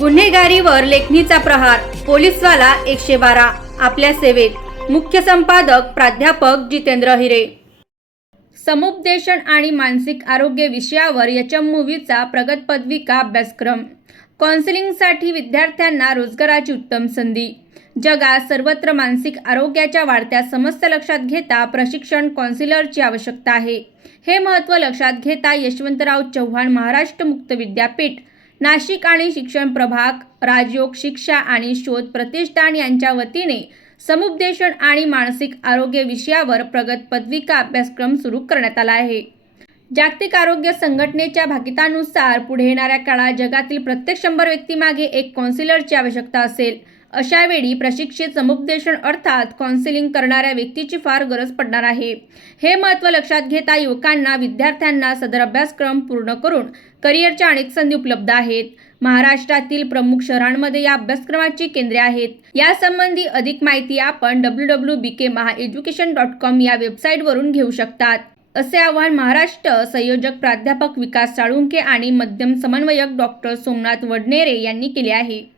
गुन्हेगारीवर लेखणीचा प्रहार पोलीसवाला एकशे बारा आपल्या सेवेत मुख्य संपादक प्राध्यापक जितेंद्र हिरे समुपदेशन आणि मानसिक आरोग्य विषयावर यचम मूवीचा प्रगत पदविका अभ्यासक्रम काउन्सिलिंगसाठी विद्यार्थ्यांना रोजगाराची उत्तम संधी जगात सर्वत्र मानसिक आरोग्याच्या वाढत्या समस्या लक्षात घेता प्रशिक्षण काउन्सिलरची आवश्यकता आहे हे महत्त्व लक्षात घेता यशवंतराव चव्हाण महाराष्ट्र मुक्त विद्यापीठ नाशिक आणि शिक्षण प्रभाग राजयोग शिक्षा आणि शोध प्रतिष्ठान यांच्या वतीने समुपदेशन आणि मानसिक आरोग्य विषयावर प्रगत पदविका अभ्यासक्रम सुरू करण्यात आला आहे जागतिक आरोग्य संघटनेच्या भागितानुसार पुढे येणाऱ्या काळात जगातील प्रत्येक शंभर व्यक्तीमागे एक कौन्सिलरची आवश्यकता असेल अशावेळी प्रशिक्षित समुपदेशन अर्थात कॉन्सिलिंग करणाऱ्या व्यक्तीची फार गरज पडणार आहे हे महत्त्व लक्षात घेता युवकांना विद्यार्थ्यांना सदर अभ्यासक्रम पूर्ण करून करिअरच्या अनेक संधी उपलब्ध आहेत महाराष्ट्रातील प्रमुख शहरांमध्ये या अभ्यासक्रमाची केंद्रे आहेत यासंबंधी अधिक माहिती आपण W W B K Maha education dot com या वेबसाईटवरून घेऊ शकतात असे आवाहन महाराष्ट्र संयोजक प्राध्यापक विकास साळुंके आणि मध्यम समन्वयक डॉक्टर सोमनाथ वडनेरे यांनी केले आहे